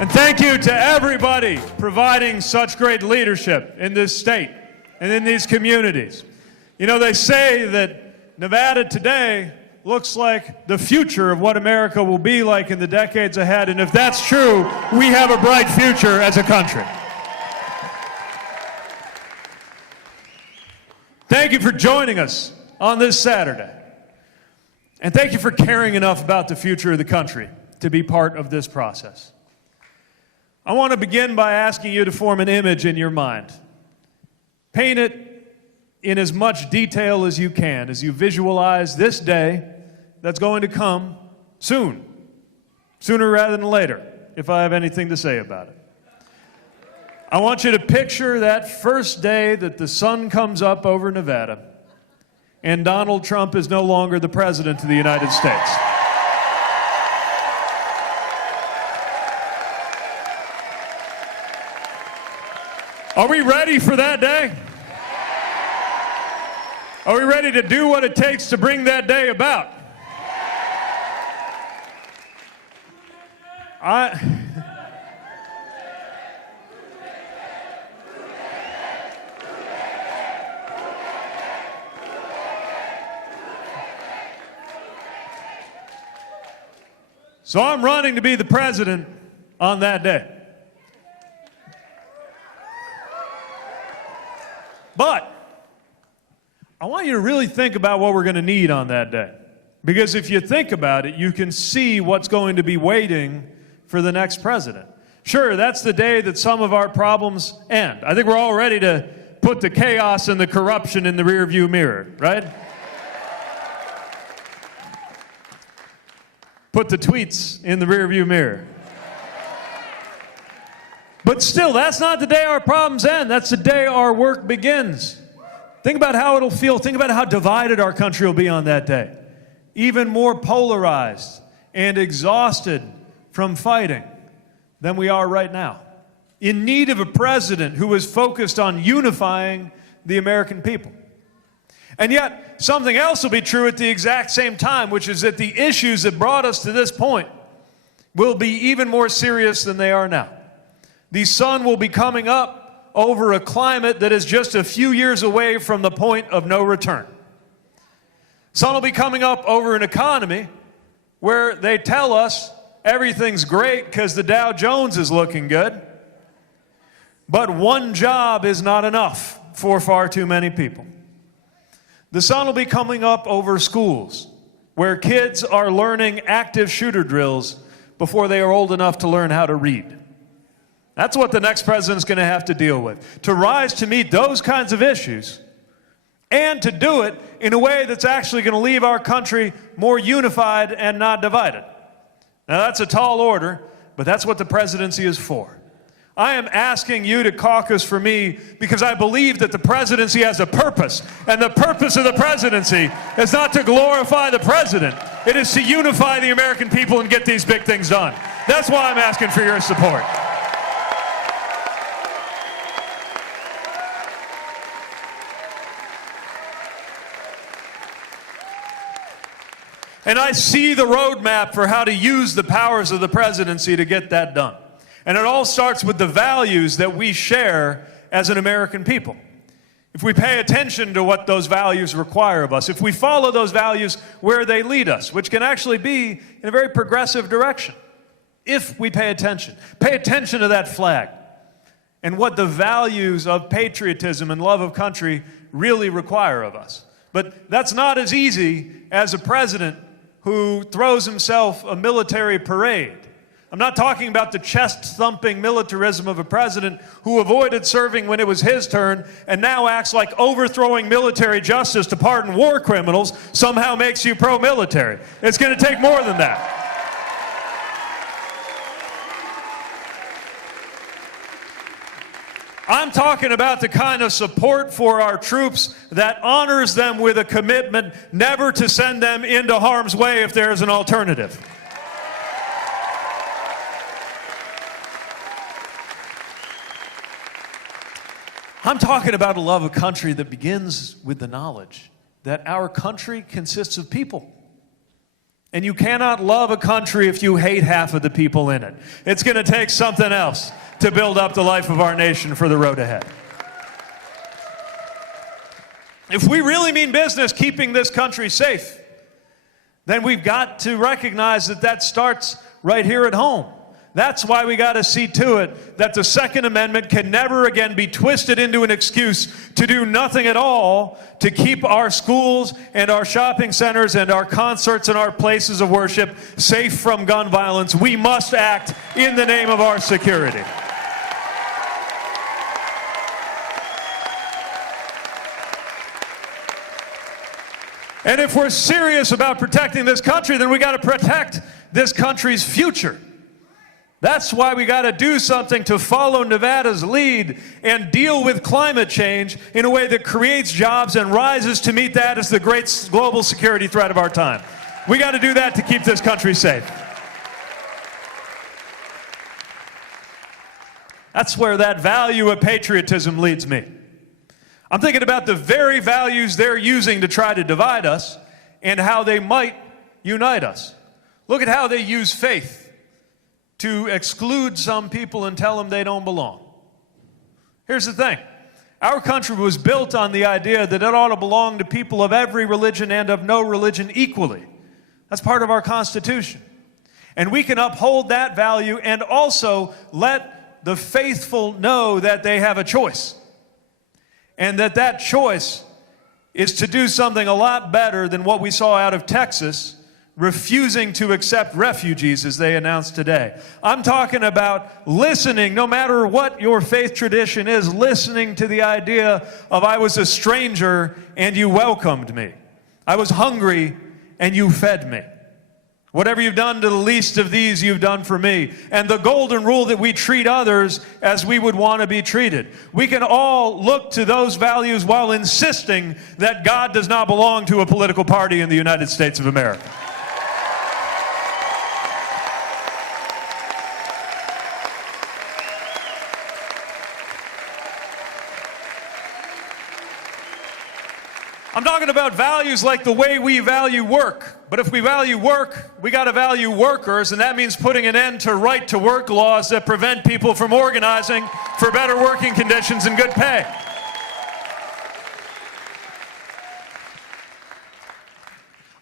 And thank you to everybody providing such great leadership in this state and in these communities. You know, they say that Nevada today looks like the future of what America will be like in the decades ahead. And if that's true, we have a bright future as a country. Thank you for joining us on this Saturday. And thank you for caring enough about the future of the country to be part of this process. I want to begin by asking you to form an image in your mind. Paint it in as much detail as you can as you visualize this day that's going to come soon, sooner rather than later, if I have anything to say about it. I want you to picture that first day that the sun comes up over Nevada and Donald Trump is no longer the president of the United States. Are we ready for that day? Are we ready to do what it takes to bring that day about? So I'm running to be the president on that day. But I want you to really think about what we're going to need on that day. Because if you think about it, you can see what's going to be waiting for the next president. Sure, that's the day that some of our problems end. I think we're all ready to put the chaos and the corruption in the rearview mirror, right? Put the tweets in the rearview mirror. But still, that's not the day our problems end. That's the day our work begins. Think about how it'll feel. Think about how divided our country will be on that day. Even more polarized and exhausted from fighting than we are right now. In need of a president who is focused on unifying the American people. And yet, something else will be true at the exact same time, which is that the issues that brought us to this point will be even more serious than they are now. The sun will be coming up over a climate that is just a few years away from the point of no return. Sun will be coming up over an economy where they tell us everything's great because the Dow Jones is looking good. But one job is not enough for far too many people. The sun will be coming up over schools where kids are learning active shooter drills before they are old enough to learn how to read. That's what the next president's going to have to deal with. To rise to meet those kinds of issues and to do it in a way that's actually going to leave our country more unified and not divided. Now that's a tall order, but that's what the presidency is for. I am asking you to caucus for me because I believe that the presidency has a purpose. And the purpose of the presidency is not to glorify the president. It is to unify the American people and get these big things done. That's why I'm asking for your support. And I see the roadmap for how to use the powers of the presidency to get that done. And it all starts with the values that we share as an American people. If we pay attention to what those values require of us, if we follow those values where they lead us, which can actually be in a very progressive direction, if we pay attention to that flag and what the values of patriotism and love of country really require of us. But that's not as easy as a president who throws himself a military parade. I'm not talking about the chest-thumping militarism of a president who avoided serving when it was his turn and now acts like overthrowing military justice to pardon war criminals somehow makes you pro-military. It's going to take more than that. I'm talking about the kind of support for our troops that honors them with a commitment never to send them into harm's way if there is an alternative. I'm talking about a love of country that begins with the knowledge that our country consists of people. And you cannot love a country if you hate half of the people in it. It's going to take something else to build up the life of our nation for the road ahead. If we really mean business keeping this country safe, then we've got to recognize that that starts right here at home. That's why we got to see to it that the Second Amendment can never again be twisted into an excuse to do nothing at all to keep our schools and our shopping centers and our concerts and our places of worship safe from gun violence. We must act in the name of our security. And if we're serious about protecting this country, then we got to protect this country's future. That's why we got to do something to follow Nevada's lead and deal with climate change in a way that creates jobs and rises to meet that as the great global security threat of our time. We got to do that to keep this country safe. That's where that value of patriotism leads me. I'm thinking about the very values they're using to try to divide us and how they might unite us. Look at how they use faith to exclude some people and tell them they don't belong. Here's the thing. Our country was built on the idea that it ought to belong to people of every religion and of no religion equally. That's part of our Constitution. And we can uphold that value and also let the faithful know that they have a choice. And that that choice is to do something a lot better than what we saw out of Texas, refusing to accept refugees as they announced today. I'm talking about listening, no matter what your faith tradition is, listening to the idea of I was a stranger and you welcomed me. I was hungry and you fed me. Whatever you've done to the least of these, you've done for me. And the golden rule that we treat others as we would want to be treated. We can all look to those values while insisting that God does not belong to a political party in the United States of America. I'm talking about values like the way we value work. But if we value work, we got to value workers, and that means putting an end to right-to-work laws that prevent people from organizing for better working conditions and good pay.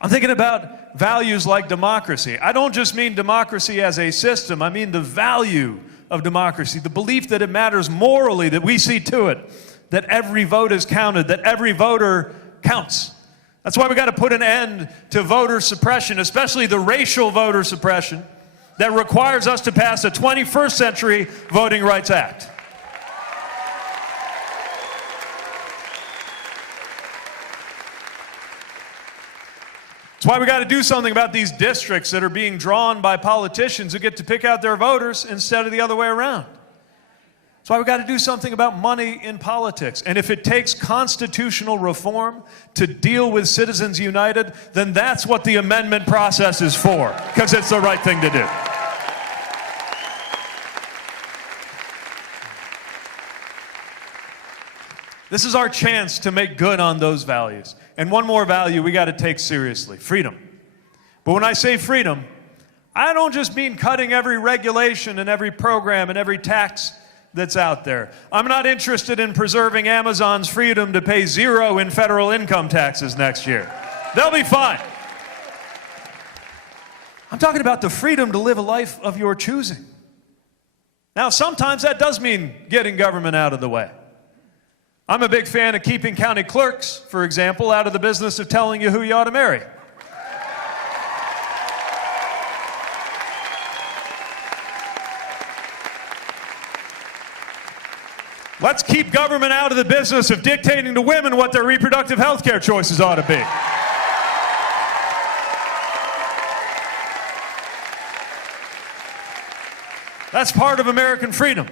I'm thinking about values like democracy. I don't just mean democracy as a system. I mean the value of democracy, the belief that it matters morally, that we see to it, that every vote is counted, that every voter counts. That's why we got to put an end to voter suppression, especially the racial voter suppression that requires us to pass a 21st century Voting Rights Act. That's why we got to do something about these districts that are being drawn by politicians who get to pick out their voters instead of the other way around. That's why we've got to do something about money in politics. And if it takes constitutional reform to deal with Citizens United, then that's what the amendment process is for, because it's the right thing to do. This is our chance to make good on those values. And one more value we got to take seriously, freedom. But when I say freedom, I don't just mean cutting every regulation and every program and every tax that's out there. I'm not interested in preserving Amazon's freedom to pay 0 in federal income taxes next year. They'll be fine. I'm talking about the freedom to live a life of your choosing. Now, sometimes that does mean getting government out of the way. I'm a big fan of keeping county clerks, for example, out of the business of telling you who you ought to marry. Let's keep government out of the business of dictating to women what their reproductive health care choices ought to be. That's part of American freedom.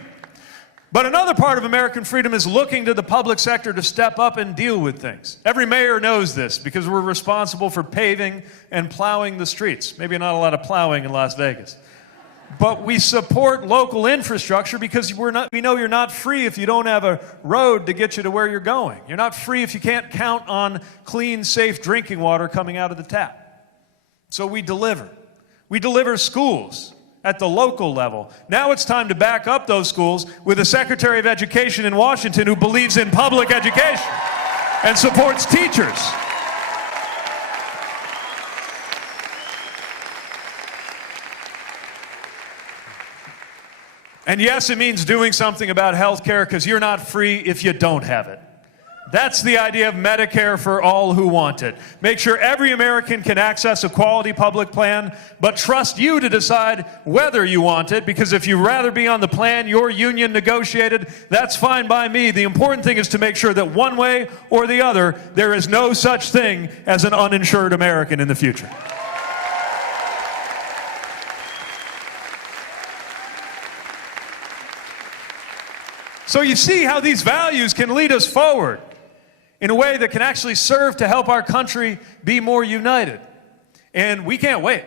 But another part of American freedom is looking to the public sector to step up and deal with things. Every mayor knows this because we're responsible for paving and plowing the streets. Maybe not a lot of plowing in Las Vegas. But we support local infrastructure because we know you're not free if you don't have a road to get you to where you're going. You're not free if you can't count on clean, safe drinking water coming out of the tap. So we deliver. We deliver schools at the local level. Now it's time to back up those schools with a Secretary of Education in Washington who believes in public education and supports teachers. And yes, it means doing something about health care, because you're not free if you don't have it. That's the idea of Medicare for all who want it. Make sure every American can access a quality public plan, but trust you to decide whether you want it, because if you'd rather be on the plan your union negotiated, that's fine by me. The important thing is to make sure that one way or the other, there is no such thing as an uninsured American in the future. So you see how these values can lead us forward in a way that can actually serve to help our country be more united. And we can't wait.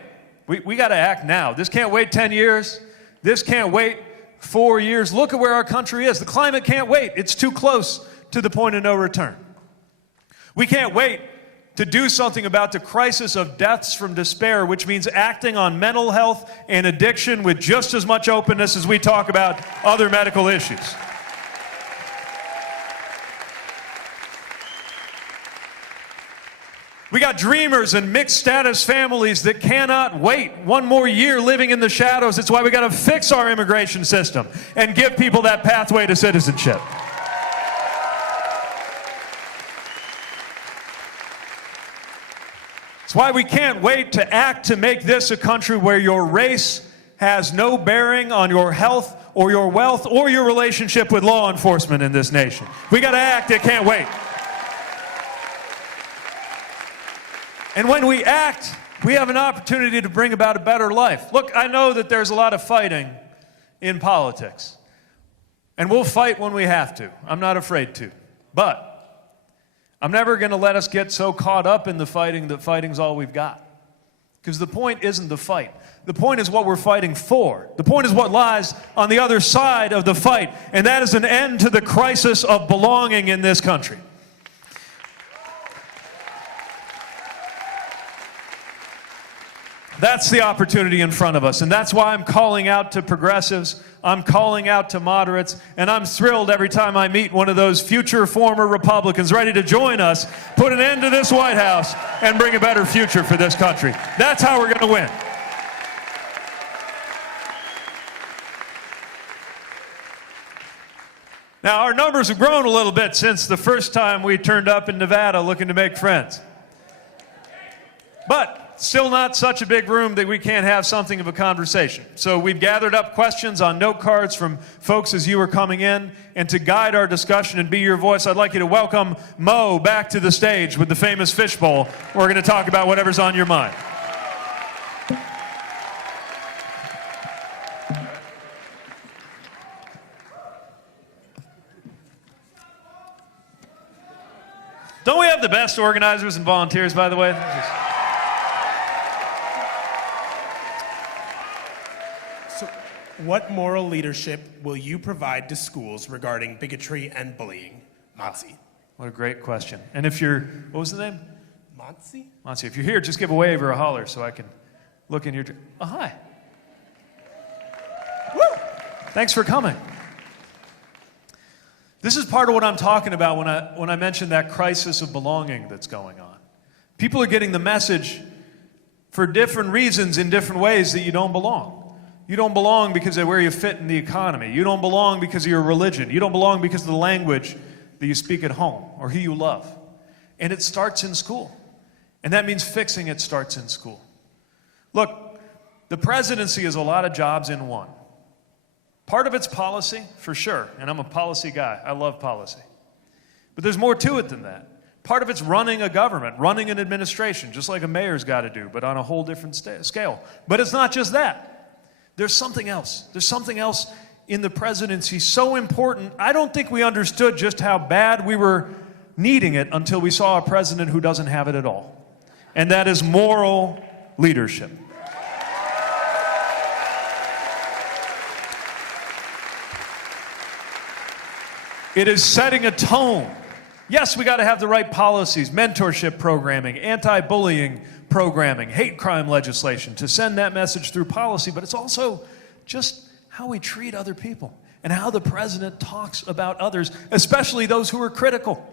We got to act now. This can't wait 10 years. This can't wait 4 years. Look at where our country is. The climate can't wait. It's too close to the point of no return. We can't wait to do something about the crisis of deaths from despair, which means acting on mental health and addiction with just as much openness as we talk about other medical issues. We got dreamers and mixed status families that cannot wait one more year living in the shadows. It's why we got to fix our immigration system and give people that pathway to citizenship. It's why we can't wait to act to make this a country where your race has no bearing on your health or your wealth or your relationship with law enforcement in this nation. We got to act. It can't wait. And when we act, we have an opportunity to bring about a better life. Look, I know that there's a lot of fighting in politics. And we'll fight when we have to. I'm not afraid to. But I'm never going to let us get so caught up in the fighting that fighting's all we've got. Because the point isn't the fight. The point is what we're fighting for. The point is what lies on the other side of the fight. And that is an end to the crisis of belonging in this country. That's the opportunity in front of us, and that's why I'm calling out to progressives, I'm calling out to moderates, and I'm thrilled every time I meet one of those future former Republicans ready to join us, put an end to this White House, and bring a better future for this country. That's how we're going to win. Now, our numbers have grown a little bit since the first time we turned up in Nevada looking to make friends. But still not such a big room that we can't have something of a conversation. So we've gathered up questions on note cards from folks as you were coming in, and to guide our discussion and be your voice, I'd like you to welcome Mo back to the stage with the famous fishbowl. We're going to talk about whatever's on your mind. Don't we have the best organizers and volunteers, by the way? What moral leadership will you provide to schools regarding bigotry and bullying? Monsi. What a great question. And if you're, what was the name? Monsi? Monsi, if you're here, just give a wave or a holler so I can look in your, oh, hi. Woo! Thanks for coming. This is part of what I'm talking about when I mention that crisis of belonging that's going on. People are getting the message for different reasons in different ways that you don't belong. You don't belong because of where you fit in the economy. You don't belong because of your religion. You don't belong because of the language that you speak at home or who you love. And it starts in school. And that means fixing it starts in school. Look, the presidency is a lot of jobs in one. Part of it's policy, for sure. And I'm a policy guy. I love policy. But there's more to it than that. Part of it's running a government, running an administration, just like a mayor's got to do, but on a whole different scale. But it's not just that. There's something else. There's something else in the presidency so important. I don't think we understood just how bad we were needing it until we saw a president who doesn't have it at all. And that is moral leadership. It is setting a tone Yes, we got to have the right policies, mentorship programming, anti-bullying programming, hate crime legislation to send that message through policy, but it's also just how we treat other people and how the president talks about others, especially those who are critical.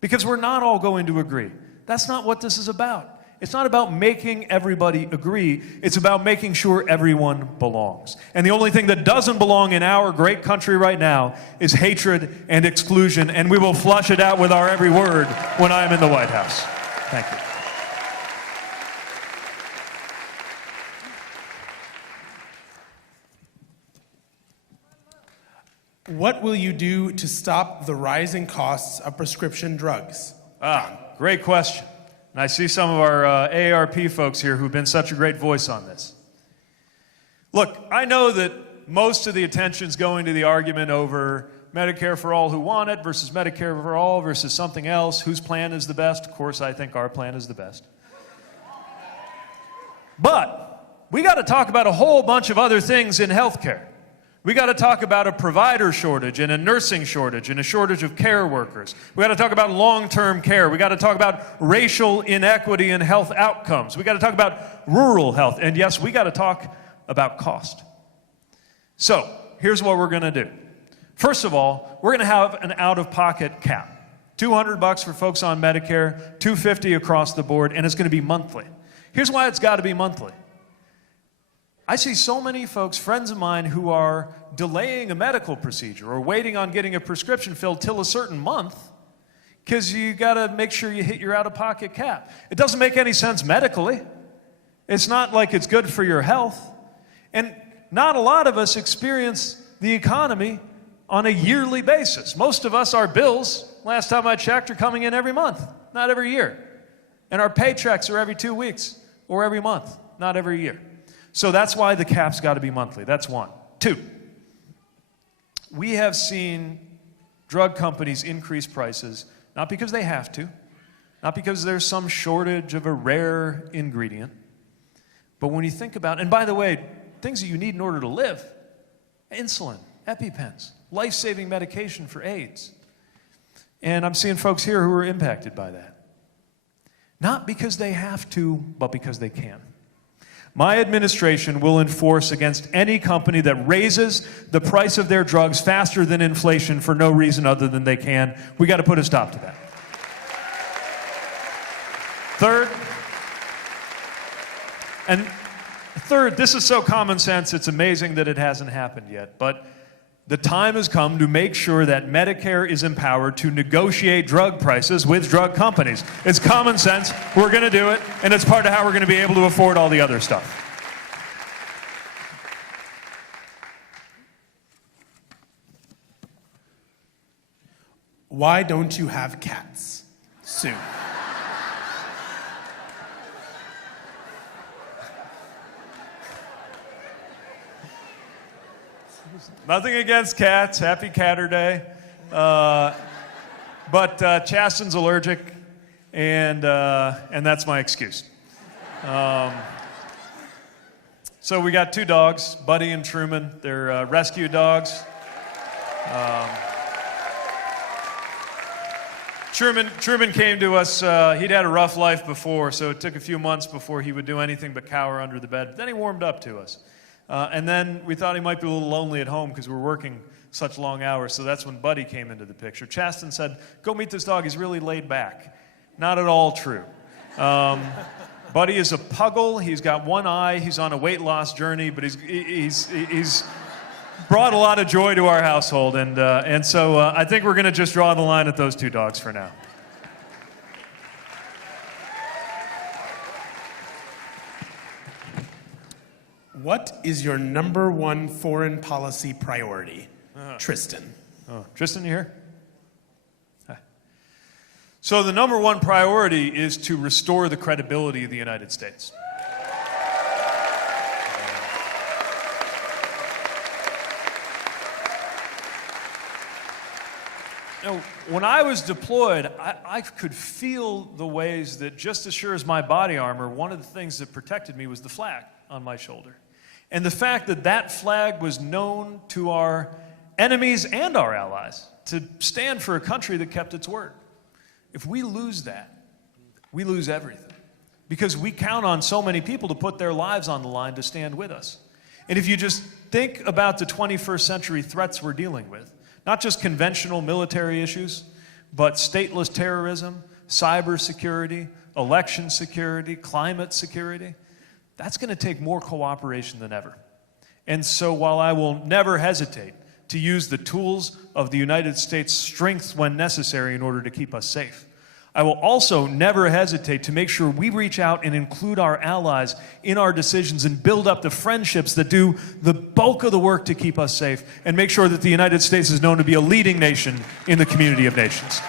Because we're not all going to agree. That's not what this is about. It's not about making everybody agree. It's about making sure everyone belongs. And the only thing that doesn't belong in our great country right now is hatred and exclusion, and we will flush it out with our every word when I am in the White House. Thank you. What will you do to stop the rising costs of prescription drugs? Great question. And I see some of our AARP folks here who've been such a great voice on this. Look, I know that most of the attention's going to the argument over Medicare for all who want it versus Medicare for all versus something else. Whose plan is the best? Of course, I think our plan is the best. But we got to talk about a whole bunch of other things in healthcare. We got to talk about a provider shortage and a nursing shortage and a shortage of care workers. We got to talk about long-term care. We got to talk about racial inequity in health outcomes. We got to talk about rural health. And yes, we got to talk about cost. So, here's what we're going to do. First of all, we're going to have an out-of-pocket cap. $200 for folks on Medicare, $250 across the board, and it's going to be monthly. Here's why it's got to be monthly. I see so many folks, friends of mine, who are delaying a medical procedure or waiting on getting a prescription filled till a certain month because you got to make sure you hit your out-of-pocket cap. It doesn't make any sense medically. It's not like it's good for your health. And not a lot of us experience the economy on a yearly basis. Most of us, our bills, last time I checked, are coming in every month, not every year. And our paychecks are every 2 weeks or every month, not every year. So that's why the cap's got to be monthly. That's one. Two, we have seen drug companies increase prices, not because they have to, not because there's some shortage of a rare ingredient, but when you think about, and by the way, things that you need in order to live, insulin, EpiPens, life-saving medication for AIDS. And I'm seeing folks here who are impacted by that. Not because they have to, but because they can. My administration will enforce against any company that raises the price of their drugs faster than inflation for no reason other than they can. We got to put a stop to that. Third, this is so common sense, it's amazing that it hasn't happened yet, but the time has come to make sure that Medicare is empowered to negotiate drug prices with drug companies. It's common sense, we're going to do it, and it's part of how we're going to be able to afford all the other stuff. Why don't you have cats soon? Nothing against cats. Happy Catter Day. But Chasten's allergic, and that's my excuse. So we got two dogs, Buddy and Truman. They're rescue dogs. Truman came to us. He'd had a rough life before, so it took a few months before he would do anything but cower under the bed. Then he warmed up to us. And then we thought he might be a little lonely at home because we're working such long hours, so that's when Buddy came into the picture. Chasten said, go meet this dog, he's really laid back. Not at all true. Buddy is a puggle, he's got one eye, he's on a weight loss journey, but he's brought a lot of joy to our household, and so I think we're going to just draw the line at those two dogs for now. What is your number one foreign policy priority? Tristan. Oh, Tristan, you here? Hi. So the number one priority is to restore the credibility of the United States. You know, when I was deployed, I could feel the ways that just as sure as my body armor, one of the things that protected me was the flag on my shoulder. And the fact that that flag was known to our enemies and our allies to stand for a country that kept its word. If we lose that, we lose everything. Because we count on so many people to put their lives on the line to stand with us. And if you just think about the 21st century threats we're dealing with, not just conventional military issues, but stateless terrorism, cybersecurity, election security, climate security, that's going to take more cooperation than ever. And so while I will never hesitate to use the tools of the United States' strength when necessary in order to keep us safe, I will also never hesitate to make sure we reach out and include our allies in our decisions and build up the friendships that do the bulk of the work to keep us safe and make sure that the United States is known to be a leading nation in the community of nations.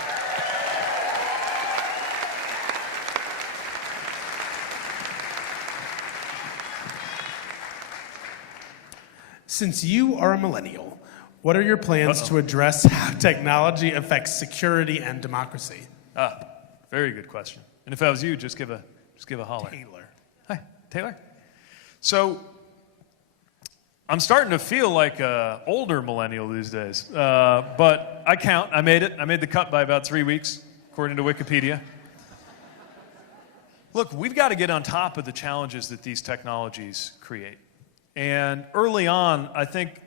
Since you are a millennial, what are your plans to address how technology affects security and democracy? Very good question. And if I was you, just give a holler. Taylor. Hi, Taylor. So I'm starting to feel like an older millennial these days, but I count. I made it. I made the cut by about 3 weeks, according to Wikipedia. Look, we've got to get on top of the challenges that these technologies create. And early on, I think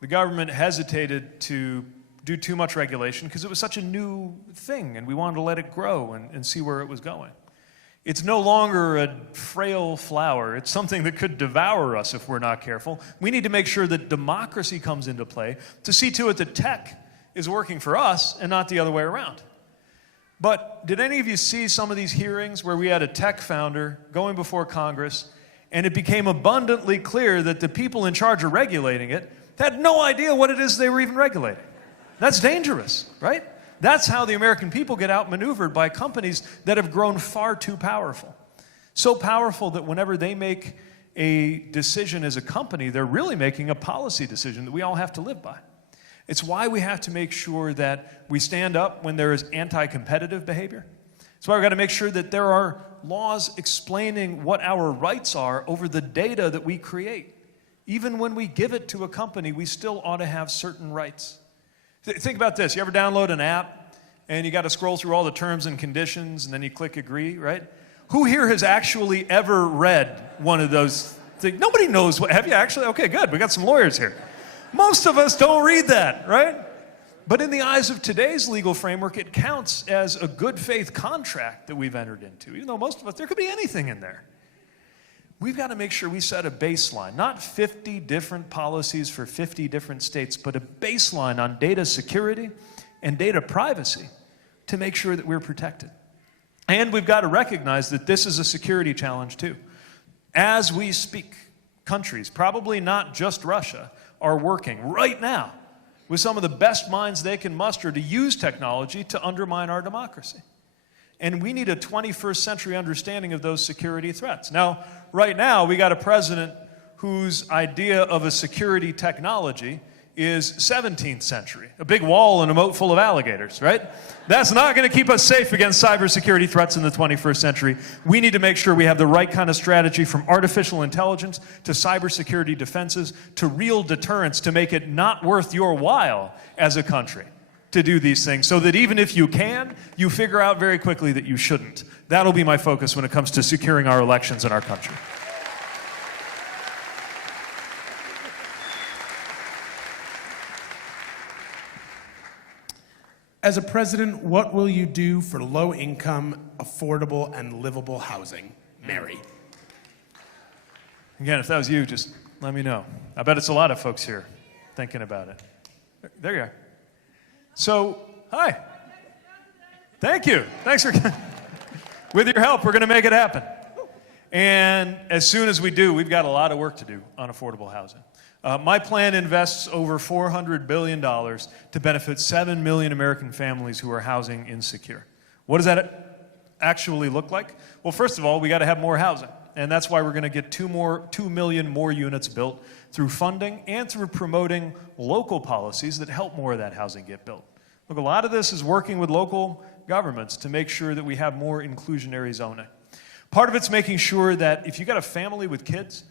the government hesitated to do too much regulation because it was such a new thing and we wanted to let it grow and see where it was going. It's no longer a frail flower. It's something that could devour us if we're not careful. We need to make sure that democracy comes into play to see to it that tech is working for us and not the other way around. But did any of you see some of these hearings where we had a tech founder going before Congress and it became abundantly clear that the people in charge of regulating it had no idea what it is they were even regulating? That's dangerous, right? That's how the American people get outmaneuvered by companies that have grown far too powerful. So powerful that whenever they make a decision as a company, they're really making a policy decision that we all have to live by. It's why we have to make sure that we stand up when there is anti-competitive behavior. It's why we've got to make sure that there are laws explaining what our rights are over the data that we create. Even when we give it to a company, we still ought to have certain rights. Think about this. You ever download an app and you got to scroll through all the terms and conditions and then you click agree, right? Who here has actually ever read one of those things? Nobody knows what. Have you actually? Okay, good. We got some lawyers here. Most of us don't read that, right? But in the eyes of today's legal framework, it counts as a good faith contract that we've entered into. Even though most of us, there could be anything in there. We've got to make sure we set a baseline, not 50 different policies for 50 different states, but a baseline on data security and data privacy to make sure that we're protected. And we've got to recognize that this is a security challenge too. As we speak, countries, probably not just Russia, are working right now with some of the best minds they can muster to use technology to undermine our democracy. And we need a 21st century understanding of those security threats. Now, right now, we got a president whose idea of a security technology is 17th century. A big wall and a moat full of alligators, right? That's not going to keep us safe against cybersecurity threats in the 21st century. We need to make sure we have the right kind of strategy, from artificial intelligence to cybersecurity defenses to real deterrence, to make it not worth your while as a country to do these things, so that even if you can, you figure out very quickly that you shouldn't. That'll be my focus when it comes to securing our elections in our country. As a president, what will you do for low-income, affordable, and livable housing? Mary. Again, if that was you, just let me know. I bet it's a lot of folks here thinking about it. There you are. So, hi. Thank you. Thanks for with your help, we're going to make it happen. And as soon as we do, we've got a lot of work to do on affordable housing. My plan invests over $400 billion to benefit 7 million American families who are housing insecure. What does that actually look like? Well, first of all, we got to have more housing. And that's why we're going to get 2 million more units built through funding and through promoting local policies that help more of that housing get built. Look, a lot of this is working with local governments to make sure that we have more inclusionary zoning. Part of it's making sure that if you've got a family with kids,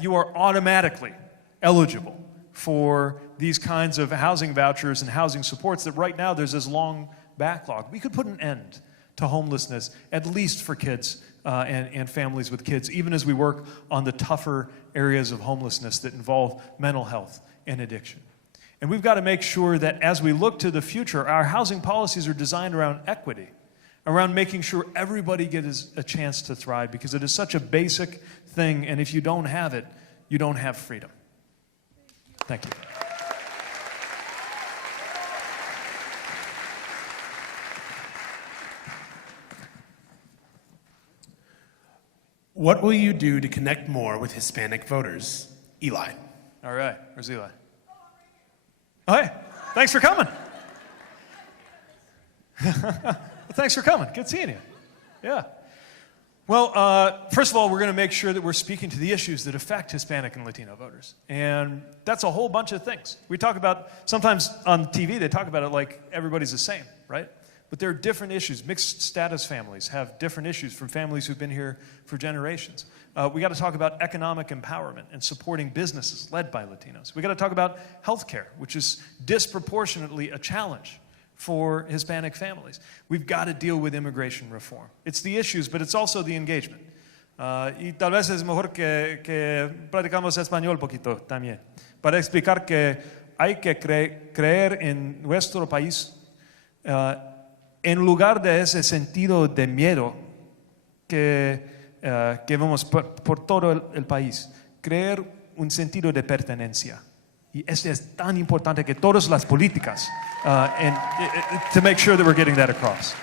you are automatically eligible for these kinds of housing vouchers and housing supports that right now there's this long backlog. We could put an end to homelessness, at least for kids and families with kids, even as we work on the tougher areas of homelessness that involve mental health and addiction. And we've got to make sure that as we look to the future, our housing policies are designed around equity, around making sure everybody gets a chance to thrive, because it is such a basic thing, and if you don't have it, you don't have freedom. Thank you. What will you do to connect more with Hispanic voters? Eli. All right, where's Eli? Oh, hey, thanks for coming. Well, thanks for coming. Good seeing you. Yeah. Well, first of all, we're going to make sure that we're speaking to the issues that affect Hispanic and Latino voters. And that's a whole bunch of things. We talk about, sometimes on TV, they talk about it like everybody's the same, right? But there are different issues. Mixed status families have different issues from families who've been here for generations. We got to talk about economic empowerment and supporting businesses led by Latinos. We got to talk about healthcare, which is disproportionately a challenge for Hispanic families. We've got to deal with immigration reform. It's the issues, but it's also the engagement. Y tal vez es mejor que platicamos español poquito también, para explicar que hay que creer en nuestro país en lugar de ese sentido de miedo que vemos por todo el país, creer un sentido de pertenencia. Y eso es tan importante que todas las políticas, to make sure that we're getting that across.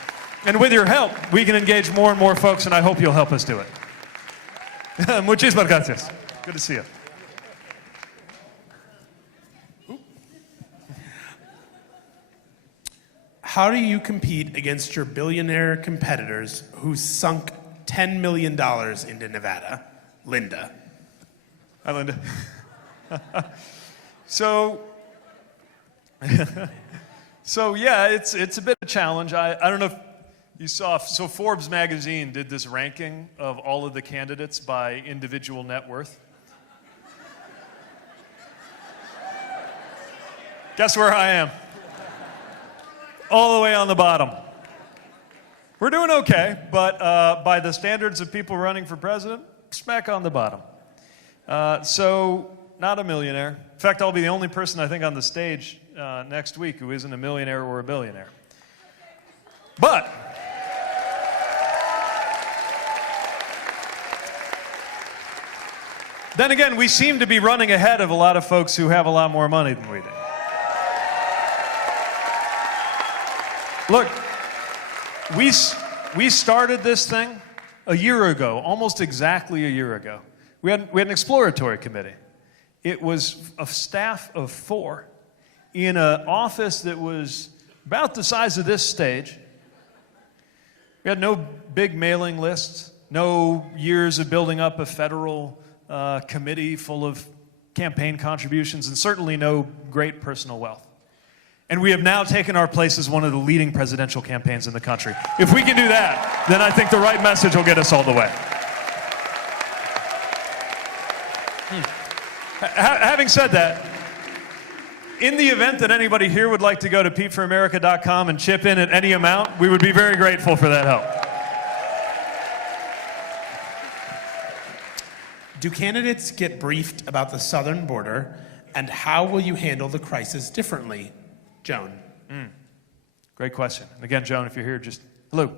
And with your help, we can engage more and more folks, and I hope you'll help us do it. Muchísimas gracias. Good to see you. How do you compete against your billionaire competitors who sunk $10 million into Nevada? Linda. Hi, Linda. So yeah, it's a bit of a challenge. I don't know if you saw, so Forbes magazine did this ranking of all of the candidates by individual net worth. Guess where I am? All the way on the bottom. We're doing okay, but by the standards of people running for president, smack on the bottom. So not a millionaire. In fact, I'll be the only person I think on the stage next week who isn't a millionaire or a billionaire. But then again, we seem to be running ahead of a lot of folks who have a lot more money than we do. Look, we started this thing a year ago, almost exactly a year ago. We had an exploratory committee. It was a staff of 4 in an office that was about the size of this stage. We had no big mailing lists, no years of building up a federal committee full of campaign contributions, and certainly no great personal wealth. And we have now taken our place as one of the leading presidential campaigns in the country. If we can do that, then I think the right message will get us all the way. Having said that, in the event that anybody here would like to go to PeteForAmerica.com and chip in at any amount, we would be very grateful for that help. Do candidates get briefed about the southern border, and how will you handle the crisis differently? Joan. Great question. And again, Joan, if you're here, just hello.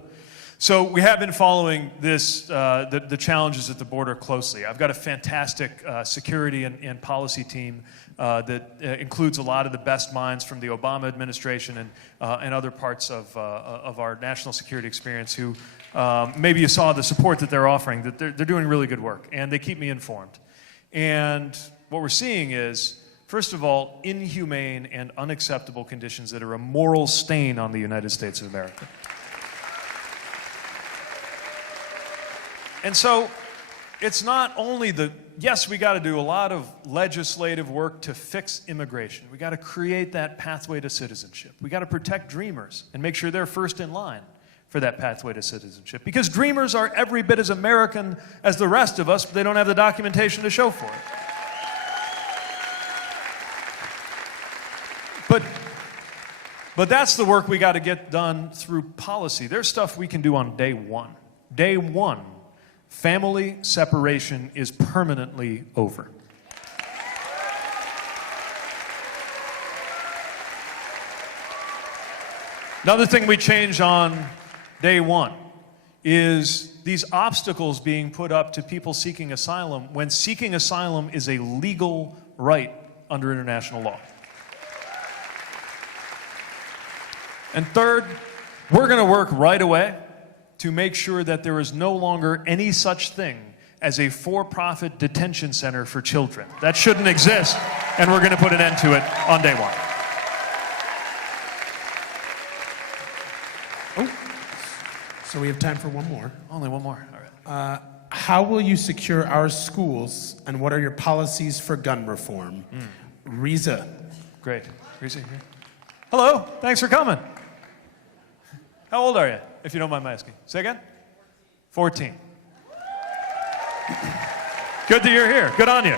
So we have been following this, the challenges at the border closely. I've got a fantastic security and policy team that includes a lot of the best minds from the Obama administration and other parts of our national security experience who maybe you saw the support that they're offering, that they're doing really good work, and they keep me informed. And what we're seeing is, first of all, inhumane and unacceptable conditions that are a moral stain on the United States of America. And so it's not only yes, we got to do a lot of legislative work to fix immigration. We got to create that pathway to citizenship. We got to protect dreamers and make sure they're first in line for that pathway to citizenship. Because dreamers are every bit as American as the rest of us, but they don't have the documentation to show for it. But that's the work we got to get done through policy. There's stuff we can do on day one. Day one, family separation is permanently over. Another thing we change on day one is these obstacles being put up to people seeking asylum when seeking asylum is a legal right under international law. And third, we're going to work right away to make sure that there is no longer any such thing as a for-profit detention center for children. That shouldn't exist, and we're going to put an end to it on day one. So we have time for one more. Only one more. All right. How will you secure our schools, and what are your policies for gun reform? Riza. Great. Riza here. Hello. Thanks for coming. How old are you, if you don't mind my asking? Say again? 14. Good that you're here. Good on you.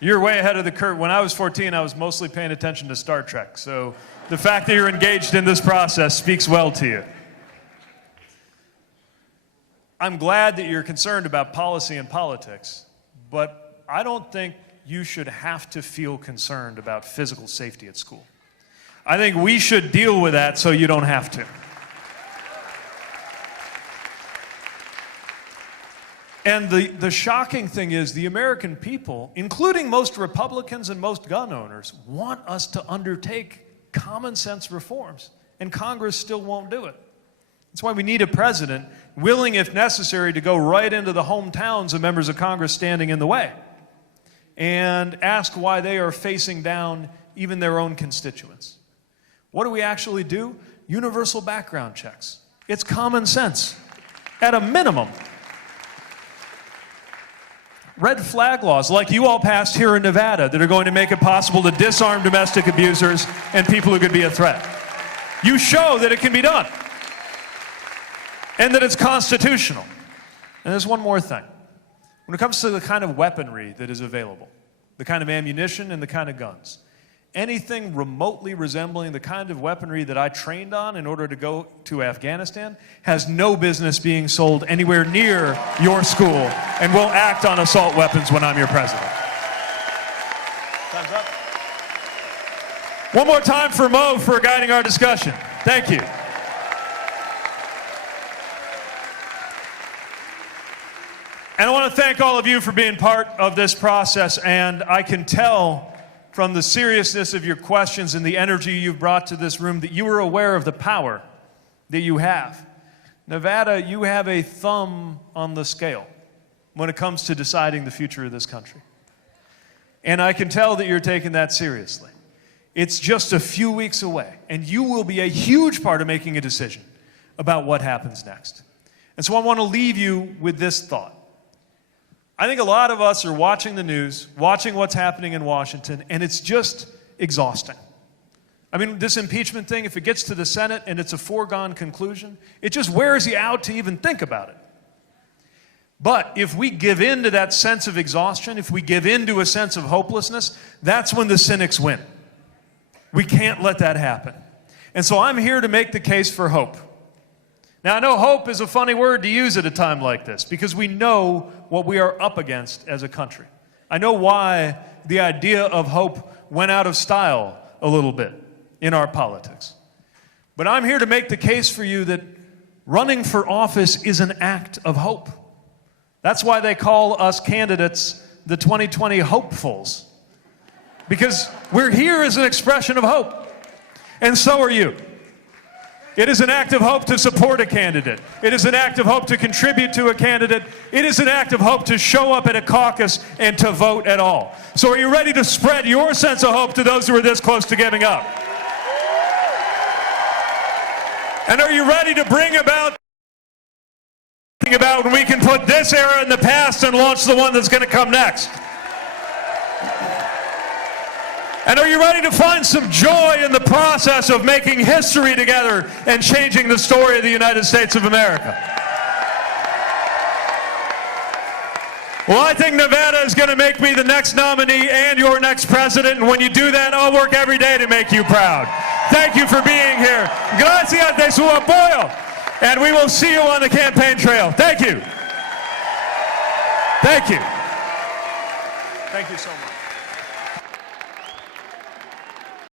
You're way ahead of the curve. When I was 14, I was mostly paying attention to Star Trek. So the fact that you're engaged in this process speaks well to you. I'm glad that you're concerned about policy and politics, but I don't think you should have to feel concerned about physical safety at school. I think we should deal with that so you don't have to. And the shocking thing is the American people, including most Republicans and most gun owners, want us to undertake common sense reforms, and Congress still won't do it. That's why we need a president willing, if necessary, to go right into the hometowns of members of Congress standing in the way and ask why they are facing down even their own constituents. What do we actually do? Universal background checks. It's common sense, at a minimum. Red flag laws like you all passed here in Nevada that are going to make it possible to disarm domestic abusers and people who could be a threat. You show that it can be done and that it's constitutional. And there's one more thing. When it comes to the kind of weaponry that is available, the kind of ammunition and the kind of guns, anything remotely resembling the kind of weaponry that I trained on in order to go to Afghanistan has no business being sold anywhere near your school, and will act on assault weapons when I'm your president. Time's up. One more time for Mo for guiding our discussion. Thank you. And I want to thank all of you for being part of this process, and I can tell from the seriousness of your questions and the energy you've brought to this room that you are aware of the power that you have. Nevada, you have a thumb on the scale when it comes to deciding the future of this country. And I can tell that you're taking that seriously. It's just a few weeks away, and you will be a huge part of making a decision about what happens next. And so I want to leave you with this thought. I think a lot of us are watching the news, watching what's happening in Washington, and it's just exhausting. I mean, this impeachment thing, if it gets to the Senate and it's a foregone conclusion, it just wears you out to even think about it. But if we give in to that sense of exhaustion, if we give in to a sense of hopelessness, that's when the cynics win. We can't let that happen. And so I'm here to make the case for hope. Now, I know hope is a funny word to use at a time like this because we know what we are up against as a country. I know why the idea of hope went out of style a little bit in our politics. But I'm here to make the case for you that running for office is an act of hope. That's why they call us candidates the 2020 hopefuls. Because we're here as an expression of hope. And so are you. It is an act of hope to support a candidate. It is an act of hope to contribute to a candidate. It is an act of hope to show up at a caucus and to vote at all. So are you ready to spread your sense of hope to those who are this close to giving up? And are you ready to bring about when we can put this era in the past and launch the one that's going to come next? And are you ready to find some joy in the process of making history together and changing the story of the United States of America? Well, I think Nevada is going to make me the next nominee and your next president. And when you do that, I'll work every day to make you proud. Thank you for being here. Gracias de su apoyo. And we will see you on the campaign trail. Thank you. Thank you. Thank you so much.